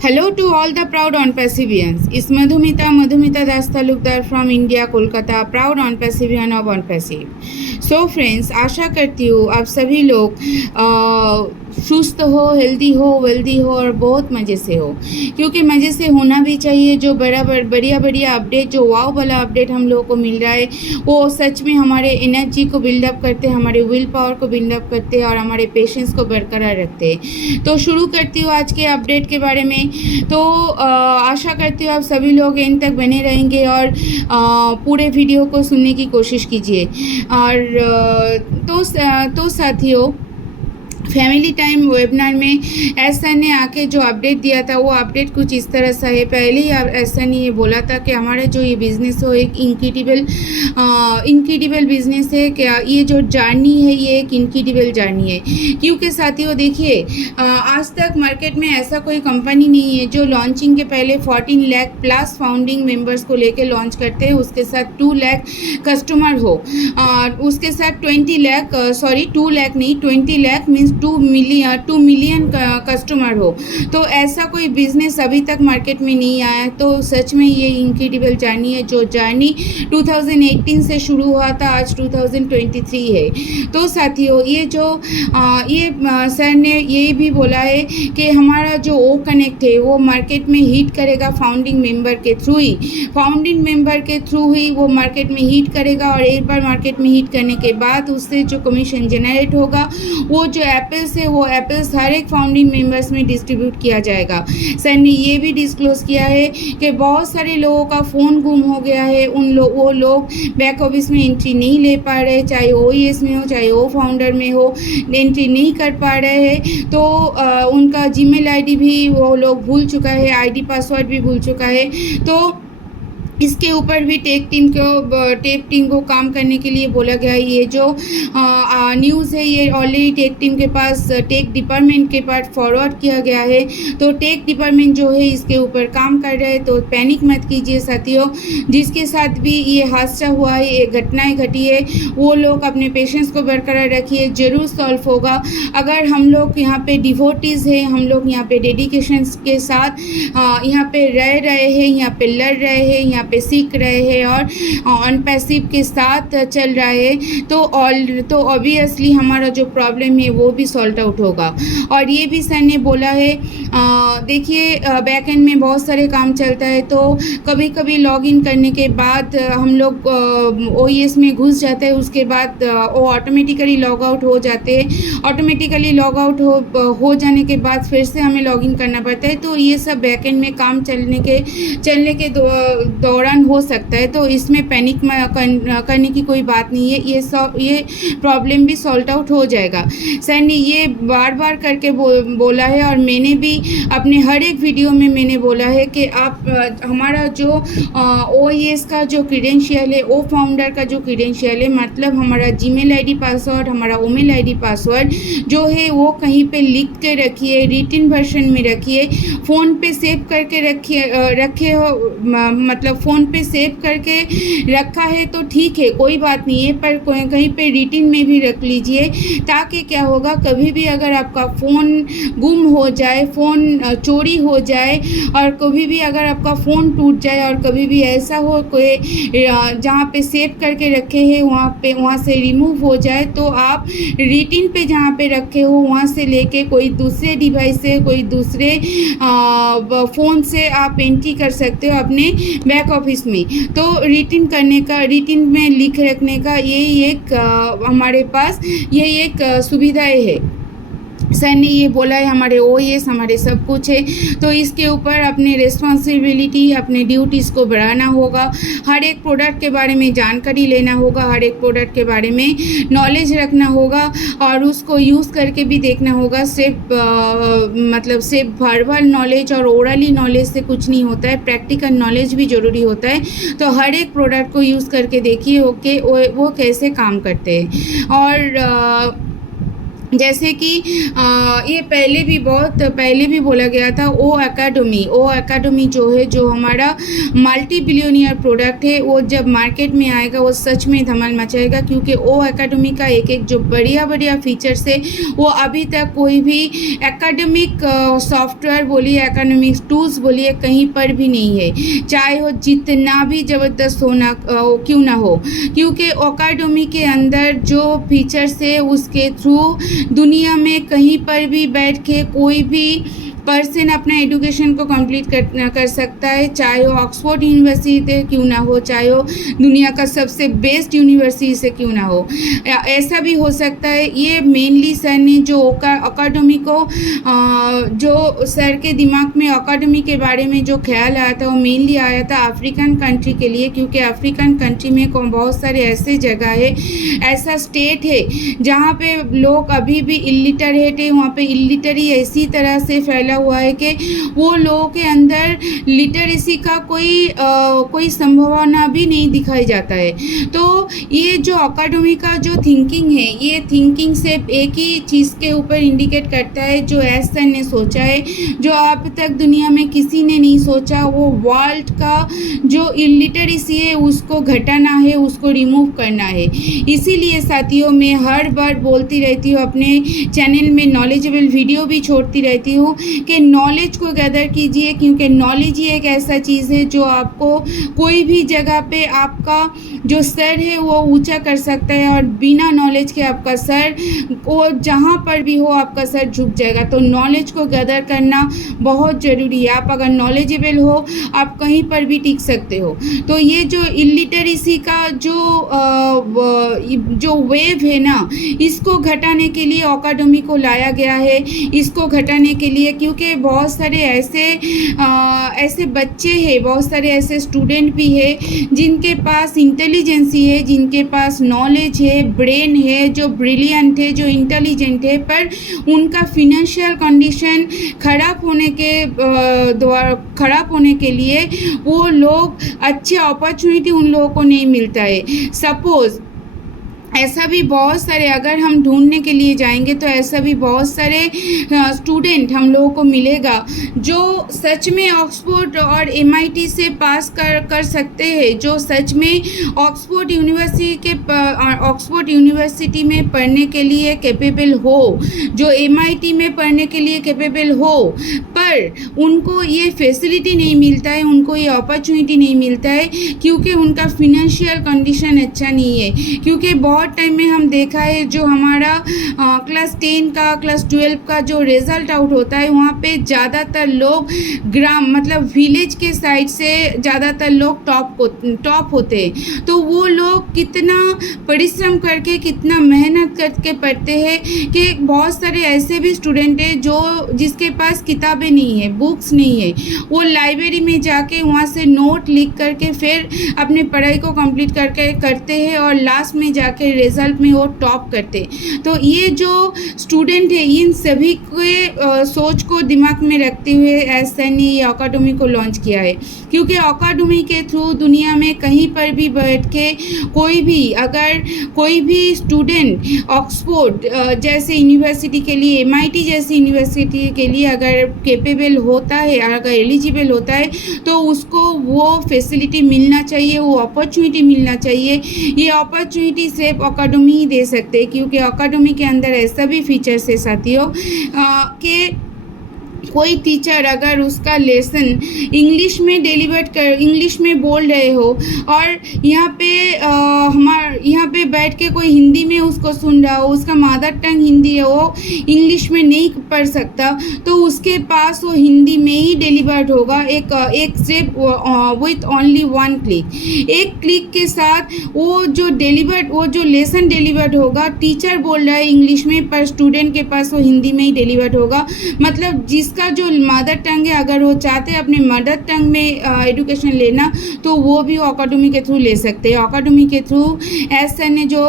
Hello to all the proud on-Pacifians. It's Madhumita Das Talukdar from India, Kolkata, proud on-Pacifian of on-Pacific. So friends, आशा करती हूँ आप सभी लोग सुस्त हो, हेल्दी हो, वेल्दी हो और बहुत मज़े से हो, क्योंकि मज़े से होना भी चाहिए। जो बढ़िया अपडेट, जो वाव वाला अपडेट हम लोगों को मिल रहा है, वो सच में हमारे एनर्जी को बिल्डअप करते हैं, हमारे विल पावर को बिल्डअप करते हैं और हमारे पेशेंस को बरकरार रखते हैं। तो शुरू करती हूँ आज के अपडेट के बारे में। तो आशा करती हूँ आप सभी लोग एंड तक बने रहेंगे और पूरे वीडियो को सुनने की कोशिश कीजिए। और तो साथियों, फैमिली टाइम वेबिनार में एस सर ने आके जो अपडेट दिया था, वो अपडेट कुछ इस तरह सा है। पहले ही एस सर ने ये बोला था कि हमारा जो ये बिज़नेस हो एक इनक्रेडिबल बिज़नेस है। क्या ये जो जर्नी है, ये एक इनक्रेडिबल जर्नी है, क्योंकि साथियों देखिए, आज तक मार्केट में ऐसा कोई कंपनी नहीं है जो लॉन्चिंग के पहले 14 लाख प्लस फाउंडिंग मेंबर्स को लेके लॉन्च करते हैं, उसके साथ 2 लाख कस्टमर हो, उसके साथ 2 लाख नहीं, 20 लाख मीन्स 2 मिलियन कस्टमर हो। तो ऐसा कोई बिजनेस अभी तक मार्केट में नहीं आया। तो सच में ये इनक्रेडिबल जर्नी है, जो जर्नी 2018 से शुरू हुआ था, आज 2023 है। तो साथियों, ये सर ने ये भी बोला है कि हमारा जो ओ कनेक्ट है वो मार्केट में हिट करेगा फाउंडिंग मेंबर के थ्रू ही वो मार्केट में हिट करेगा। और एक बार मार्केट में हिट करने के बाद उससे जो कमीशन जनरेट होगा, वो जो एप्पल्स है, वो एप्पल्स हर एक फाउंडिंग मेंबर्स में डिस्ट्रीब्यूट किया जाएगा। सर ने ये भी डिस्क्लोज किया है कि बहुत सारे लोगों का फ़ोन गुम हो गया है, वो लोग बैक ऑफिस में एंट्री नहीं ले पा रहे, चाहे ओईएस में हो, चाहे ओ फाउंडर में हो, एंट्री नहीं कर पा रहे हैं। तो उनका जीमेल आईडी भी वो लोग भूल चुका है, आईडी पासवर्ड भी भूल चुका है। तो इसके ऊपर भी टेक टीम को काम करने के लिए बोला गया है। ये जो न्यूज़ है, ये ऑलरेडी टेक टीम के पास, टेक डिपार्टमेंट के पास फॉरवर्ड किया गया है। तो टेक डिपार्टमेंट जो है इसके ऊपर काम कर रहे हैं। तो पैनिक मत कीजिए साथियों, जिसके साथ भी ये हादसा हुआ है, ये घटनाएं घटी है, वो लोग अपने पेशेंस को बरकरार रखिए, ज़रूर सॉल्व होगा। अगर हम लोग यहाँ पे डिवोटीज़ हैं, हम लोग यहाँ पे डेडिकेशन के साथ यहाँ पे रह रहे हैं, यहाँ पे लड़ रहे हैं, यहाँ पे सीख रहे हैं और ऑन पैसिव के साथ चल रहे हैं, तो ऑब्वियसली हमारा जो प्रॉब्लम है वो भी सॉल्व आउट होगा। और ये भी सर ने बोला है, देखिए बैक एंड में बहुत सारे काम चलता है, तो कभी कभी लॉग इन करने के बाद हम लोग ओईएस में घुस जाते हैं, उसके बाद वो ऑटोमेटिकली लॉग आउट हो जाते हैं। ऑटोमेटिकली लॉग आउट हो जाने के बाद फिर से हमें लॉग इन करना पड़ता है। तो ये सब बैक एंड में काम चलने के दौरान हो सकता है। तो इसमें पैनिक करने की कोई बात नहीं है, ये प्रॉब्लम भी सॉल्व आउट हो जाएगा। सर ने ये बार करके बोला है, और मैंने भी अपने हर एक वीडियो में मैंने बोला है कि आप हमारा जो ओईएस का जो क्रीडेंशियल है, ओ फाउंडर का जो क्रीडेंशियल है, मतलब हमारा जीमेल आईडी पासवर्ड, हमारा ओमेल आईडी पासवर्ड जो है, वो कहीं पे लिख के रखिए, रिटन वर्जन में रखिए, फ़ोन पे सेव करके रखे हो, मतलब फ़ोन पे सेव करके रखा है तो ठीक है, कोई बात नहीं है, पर कहीं पे रिटन में भी रख लीजिए, ताकि क्या होगा, कभी भी अगर आपका फ़ोन गुम हो जाए, फ़ोन चोरी हो जाए, और कभी भी अगर आपका फ़ोन टूट जाए, और कभी भी ऐसा हो कोई जहाँ पे सेव करके रखे हैं वहाँ से रिमूव हो जाए, तो आप रिटन पे जहाँ पे रखे हो वहाँ से लेके कोई दूसरे डिवाइस से, कोई दूसरे फ़ोन से आप एंट्री कर सकते हो अपने बैक ऑफिस में। तो रिटन में लिख रखने का यही एक हमारे पास यही एक सुविधाएं है। सर ने ये बोला है, हमारे ओईएस हमारे सब कुछ है, तो इसके ऊपर अपनी रिस्पॉन्सिबिलिटी, अपने ड्यूटीज़ को बढ़ाना होगा। हर एक प्रोडक्ट के बारे में जानकारी लेना होगा, हर एक प्रोडक्ट के बारे में नॉलेज रखना होगा, और उसको यूज़ करके भी देखना होगा। सिर्फ वर्बल नॉलेज और ओरली नॉलेज से कुछ नहीं होता है, प्रैक्टिकल नॉलेज भी ज़रूरी होता है। तो हर एक प्रोडक्ट को यूज़ करके देखिए कि वो कैसे काम करते हैं। और जैसे कि ये पहले भी बोला गया था, ओ एकेडमी जो है, जो हमारा मल्टी बिलियनियर प्रोडक्ट है, वो जब मार्केट में आएगा वो सच में धमाल मचाएगा, क्योंकि ओ एकेडमी का एक जो बढ़िया फीचर्स है वो अभी तक कोई भी एकेडमिक सॉफ्टवेयर बोलिए, एकेडमिक टूल्स बोलिए, कहीं पर भी नहीं है, चाहे वो जितना भी ज़बरदस्त होना क्यों ना हो, क्योंकि एकेडमी के अंदर जो फीचर्स है उसके थ्रू दुनिया में कहीं पर भी बैठ के कोई भी पर्सन अपना एजुकेशन को कंप्लीट कर सकता है, चाहे वो ऑक्सफोर्ड यूनिवर्सिटी से क्यों ना हो, चाहे वो दुनिया का सबसे बेस्ट यूनिवर्सिटी से क्यों ना हो, ऐसा भी हो सकता है। ये मेनली सर ने जो एकेडमी को जो सर के दिमाग में एकेडमी के बारे में जो ख्याल आया था, वो मेनली आया था अफ्रीकन कंट्री के लिए, क्योंकि अफ्रीकन कंट्री में बहुत सारे ऐसे जगह है, ऐसा स्टेट है जहाँ पे लोग अभी भी इलिटरेट है, वहाँ पे इलिटरी ऐसी तरह से फैला हुआ है कि वो लोगों के अंदर लिटरेसी का कोई संभावना भी नहीं दिखाई जाता है। तो ये जो एकेडमी का जो थिंकिंग है, ये थिंकिंग सिर्फ एक ही चीज़ के ऊपर इंडिकेट करता है, जो एस सर ने सोचा है, जो अब तक दुनिया में किसी ने नहीं सोचा, वो वर्ल्ड का जो इलिटरेसी है उसको घटाना है, उसको रिमूव करना है। इसीलिए साथियों, मैं हर बार बोलती रहती हूँ, अपने चैनल में नॉलेजेबल वीडियो भी छोड़ती रहती हूँ कि नॉलेज को गैदर कीजिए, क्योंकि नॉलेज ही एक ऐसा चीज़ है जो आपको कोई भी जगह पे आपका जो सर है वो ऊंचा कर सकता है, और बिना नॉलेज के आपका सर वो जहाँ पर भी हो आपका सर झुक जाएगा। तो नॉलेज को गैदर करना बहुत ज़रूरी है। आप अगर नॉलेजेबल हो, आप कहीं पर भी टिक सकते हो। तो ये जो इलिटरेसी का जो वेव है ना, इसको घटाने के लिए एकेडमी को लाया गया है, इसको घटाने के लिए, क्योंकि बहुत सारे ऐसे बच्चे हैं, बहुत सारे ऐसे स्टूडेंट भी है जिनके पास इंटेलिजेंसी है, जिनके पास नॉलेज है, ब्रेन है, जो ब्रिलियंट है, जो इंटेलिजेंट है, पर उनका फिनेंशियल कंडीशन खराब होने के लिए वो लोग अच्छे अपॉर्चुनिटी उन लोगों को नहीं मिलता है। सपोज़ ऐसा भी बहुत सारे, अगर हम ढूंढने के लिए जाएंगे तो ऐसा भी बहुत सारे स्टूडेंट हम लोगों को मिलेगा जो सच में ऑक्सफोर्ड और MIT से पास कर सकते हैं, जो सच में ऑक्सफोर्ड यूनिवर्सिटी में पढ़ने के लिए कैपेबल हो, जो MIT में पढ़ने के लिए कैपेबल हो, पर उनको ये फैसिलिटी नहीं मिलता है, उनको ये अपॉर्चुनिटी नहीं मिलता है, क्योंकि उनका फिनेंशियल कंडीशन अच्छा नहीं है। क्योंकि बहुत टाइम में हम देखा है, जो हमारा क्लास 10 का, क्लास 12 का जो रिज़ल्ट आउट होता है, वहाँ पे ज़्यादातर लोग मतलब विलेज के साइड से ज़्यादातर लोग टॉप होते हैं। तो वो लोग कितना परिश्रम करके, कितना मेहनत करके पढ़ते हैं, कि बहुत सारे ऐसे भी स्टूडेंट हैं जिसके पास किताबें नहीं है, बुक्स नहीं है, वो लाइब्रेरी में जाके वहाँ से नोट लिख करके फिर अपने पढ़ाई को कंप्लीट करते हैं, और लास्ट में जाके रिजल्ट में वो टॉप करते। तो ये जो स्टूडेंट है, इन सभी के सोच को दिमाग में रखते हुए एस सर ने ये एकेडमी को लॉन्च किया है, क्योंकि एकेडमी के थ्रू दुनिया में कहीं पर भी बैठ के अगर कोई भी स्टूडेंट ऑक्सफोर्ड जैसे यूनिवर्सिटी के लिए, MIT जैसी यूनिवर्सिटी के लिए अगर कैपेबल होता है, अगर एलिजिबल होता है, तो उसको वो फैसिलिटी मिलना चाहिए, वो अपॉर्चुनिटी मिलना चाहिए। ये अपॉर्चुनिटी सिर्फ एकेडमी ही दे सकते हैं, क्योंकि एकेडमी के अंदर ऐसा भी फीचर्स है साथियों कि कोई टीचर अगर उसका लेसन इंग्लिश में बोल रहे हो, और यहाँ पे बैठ के कोई हिंदी में उसको सुन रहा हो, उसका मदर टंग हिंदी है, वो इंग्लिश में नहीं पढ़ सकता, तो उसके पास वो हिंदी में ही डिलीवर्ड होगा, एक step with only one click. एक क्लिक के साथ वो जो लेसन डिलीवर्ड होगा, टीचर बोल रहा है इंग्लिश में, पर स्टूडेंट के पास वो हिंदी में ही डिलीवर्ड होगा। मतलब जिसका जिसका जो मदर टंग है, अगर वो चाहते हैं अपने मदर टंग में एजुकेशन लेना, तो वो भी अकादमी के थ्रू ले सकते हैं। अकादमी के थ्रू एस सर ने जो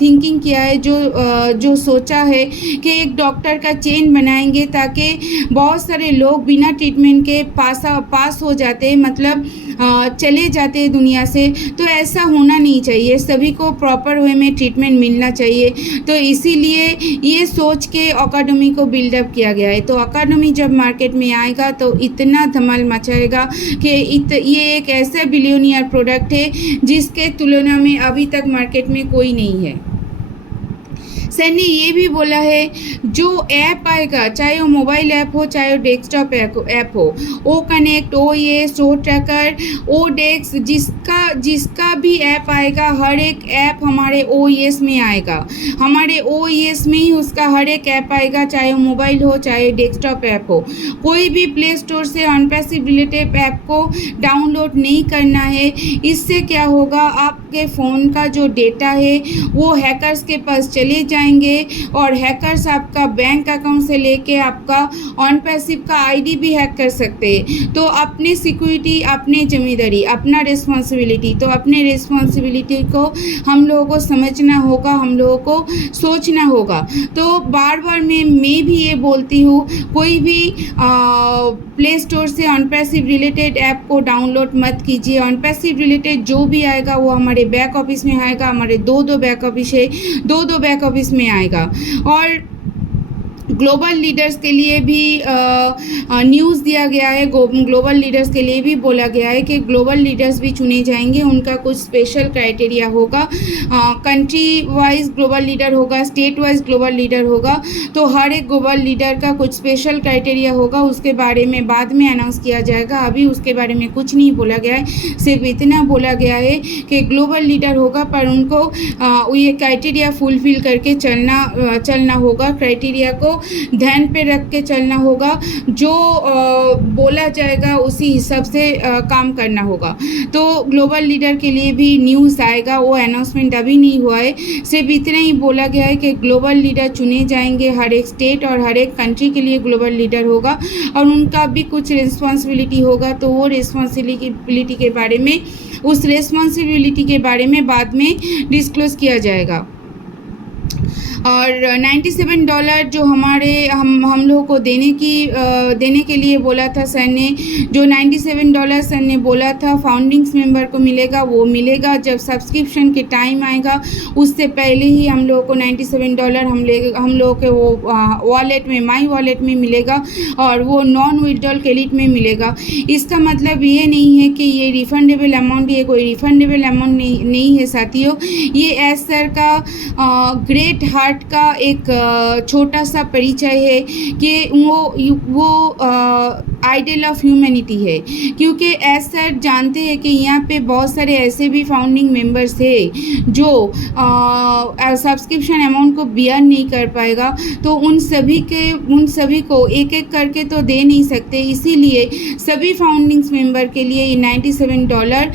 थिंकिंग किया है, जो सोचा है कि एक डॉक्टर का चेन बनाएंगे ताकि बहुत सारे लोग बिना ट्रीटमेंट के पास हो जाते हैं, मतलब चले जाते हैं दुनिया से। तो ऐसा होना नहीं चाहिए, सभी को प्रॉपर वे में ट्रीटमेंट मिलना चाहिए। तो इसीलिए ये सोच के अकादमी को बिल्डअप किया गया है। तो अकादमी जब मार्केट में आएगा तो इतना धमाल मचाएगा कि ये एक ऐसा बिलियनियर प्रोडक्ट है जिसके तुलना में अभी तक मार्केट में कोई नहीं है। सर ने ये भी बोला है, जो ऐप आएगा, चाहे वो मोबाइल ऐप हो चाहे वो डेस्कटॉप ऐप हो, ओ कनेक्ट, ओ एस, ओ ट्रैकर, ओ डेस्क, जिसका भी ऐप आएगा, हर एक ऐप हमारे ओ एस में आएगा। हमारे ओ एस में ही उसका हर एक ऐप आएगा, चाहे वो मोबाइल हो चाहे डेस्कटॉप ऐप हो। कोई भी प्ले स्टोर से अनपैसिव रिलेटेड ऐप को डाउनलोड नहीं करना है। इससे क्या होगा, आपके फ़ोन का जो डेटा है वो हैकर्स के पास चले जाएंगे और हैकर्स आपका बैंक अकाउंट से लेके आपका ऑन पैसिव का आईडी भी हैक कर सकते हैं। तो अपनी सिक्योरिटी, अपनी जिम्मेदारी, अपना रिस्पॉन्सिबिलिटी, तो अपने रिस्पॉन्सिबिलिटी को हम लोगों को समझना होगा, हम लोगों को सोचना होगा। तो बार बार मैं भी ये बोलती हूँ, कोई भी प्ले स्टोर से ऑन पैसिव रिलेटेड ऐप को डाउनलोड मत कीजिए। ऑन पैसिव रिलेटेड जो भी आएगा वो हमारे बैक ऑफिस में आएगा। हमारे दो बैक ऑफिस है, दो बैक ऑफिस में आएगा। और ग्लोबल लीडर्स के लिए भी न्यूज़ दिया गया है, ग्लोबल लीडर्स के लिए भी बोला गया है कि ग्लोबल लीडर्स भी चुने जाएंगे। उनका कुछ स्पेशल क्राइटेरिया होगा, कंट्री वाइज ग्लोबल लीडर होगा, स्टेट वाइज ग्लोबल लीडर होगा। तो हर एक ग्लोबल लीडर का कुछ स्पेशल क्राइटेरिया होगा, उसके बारे में बाद में अनाउंस किया जाएगा। अभी उसके बारे में कुछ नहीं बोला गया है, सिर्फ इतना बोला गया है कि ग्लोबल लीडर होगा, पर उनको ये क्राइटेरिया फुलफिल करके चलना होगा। क्राइटेरिया को ध्यान पे रख के चलना होगा, जो बोला जाएगा उसी हिसाब से काम करना होगा। तो ग्लोबल लीडर के लिए भी न्यूज़ आएगा, वो अनाउंसमेंट अभी नहीं हुआ है, सिर्फ इतना ही बोला गया है कि ग्लोबल लीडर चुने जाएंगे। हर एक स्टेट और हर एक कंट्री के लिए ग्लोबल लीडर होगा और उनका भी कुछ रिस्पॉन्सिबिलिटी होगा। तो वो रिस्पॉन्सिबिलिटी के बारे में, उस रिस्पॉन्सिबिलिटी के बारे में बाद में डिस्क्लोज किया जाएगा। और $97 जो हम लोगों को देने के लिए बोला था सर ने, जो $97 सर ने बोला था फाउंडिंग्स मेंबर को मिलेगा, वो मिलेगा जब सब्सक्रिप्शन के टाइम आएगा। उससे पहले ही हम लोगों को $97 हम लोगों के वो वॉलेट में, माई वॉलेट में मिलेगा और वो नॉन विड्रॉल क्रेडिट में मिलेगा। इसका मतलब ये नहीं है कि ये रिफंडेबल अमाउंट, ये कोई रिफंडेबल अमाउंट नहीं है साथियों। ये एस सर का ग्रेट हार्ट का एक छोटा सा परिचय है कि वो आइडल ऑफ ह्यूमैनिटी है, क्योंकि एस सर जानते हैं कि यहाँ पे बहुत सारे ऐसे भी फाउंडिंग मेंबर्स हैं जो सब्सक्रिप्शन अमाउंट को बियर नहीं कर पाएगा। तो उन सभी को एक एक करके तो दे नहीं सकते, इसीलिए सभी फाउंडिंग्स मेंबर के लिए ये $97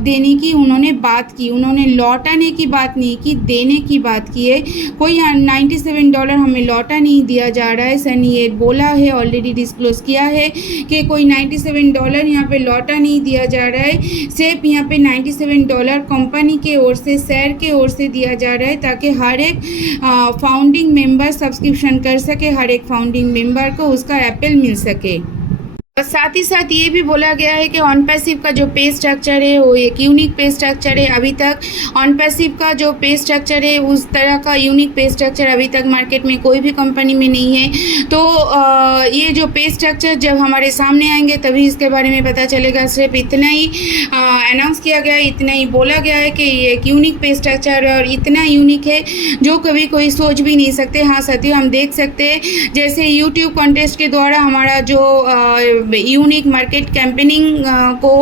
देने की उन्होंने बात की। उन्होंने लौटाने की बात नहीं की, देने की बात की है। कोई $97 हमें लौटा नहीं दिया जा रहा है। सर ने ये बोला है, ऑलरेडी डिस्क्लोज किया है कि कोई $97 यहाँ पे लौटा नहीं दिया जा रहा है। सिर्फ यहाँ पे $97 कंपनी के ओर से, शेयर के ओर से दिया जा रहा है ताकि हर एक फाउंडिंग मेंबर सब्सक्रिप्शन कर सके, हर एक फाउंडिंग मेंबर को उसका एप्पल मिल सके। साथ ही साथ ये भी बोला गया है कि ऑन पैसिव का जो पे स्ट्रक्चर है वो एक यूनिक पे स्ट्रक्चर है। अभी तक ऑन पैसिव का जो पे स्ट्रक्चर है, उस तरह का यूनिक पे स्ट्रक्चर अभी तक मार्केट में कोई भी कंपनी में नहीं है। तो ये जो पे स्ट्रक्चर जब हमारे सामने आएंगे तभी इसके बारे में पता चलेगा। सिर्फ इतना ही अनाउंस किया गया है, इतना ही बोला गया है कि ये एक यूनिक पे स्ट्रक्चर है और इतना यूनिक है जो कभी कोई सोच भी नहीं सकते। हाँ साथियों, हम देख सकते हैं जैसे यूट्यूब कॉन्टेस्ट के द्वारा हमारा जो यूनिक मार्केट कैंपेनिंग को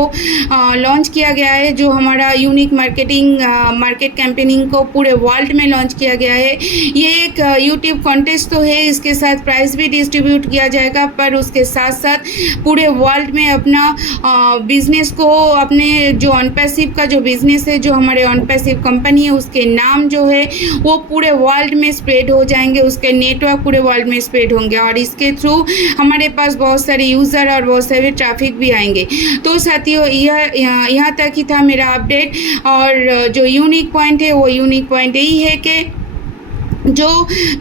लॉन्च किया गया है। जो हमारा यूनिक मार्केट कैंपेनिंग को पूरे वर्ल्ड में लॉन्च किया गया है। ये एक यूट्यूब कॉन्टेस्ट तो है, इसके साथ प्राइज़ भी डिस्ट्रीब्यूट किया जाएगा, पर उसके साथ साथ पूरे वर्ल्ड में अपना बिजनेस को, अपने जो अनपैसिव का जो बिजनेस है, जो हमारे अनपैसिव कंपनी है, उसके नाम जो है वो पूरे वर्ल्ड में स्प्रेड हो जाएंगे, उसके नेटवर्क पूरे वर्ल्ड में स्प्रेड होंगे और इसके थ्रू हमारे पास बहुत सारे यूज़र और बहुत सारे ट्रैफिक भी आएंगे। तो साथियों, यहाँ तक ही था मेरा अपडेट। और जो यूनिक पॉइंट है वो यूनिक पॉइंट यही है कि जो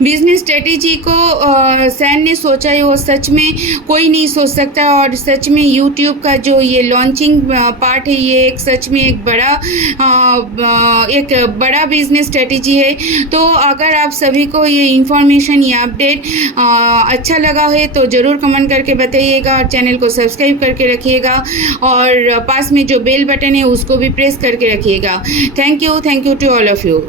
बिजनेस स्ट्रेटेजी को सैन ने सोचा है वो सच में कोई नहीं सोच सकता। और सच में यूट्यूब का जो ये लॉन्चिंग पार्ट है, ये एक सच में एक बड़ा बिजनेस स्ट्रेटेजी है। तो अगर आप सभी को ये इन्फॉर्मेशन, ये अपडेट अच्छा लगा है तो ज़रूर कमेंट करके बताइएगा और चैनल को सब्सक्राइब करके रखिएगा और पास में जो बेल बटन है उसको भी प्रेस करके रखिएगा। Thank you to all of you.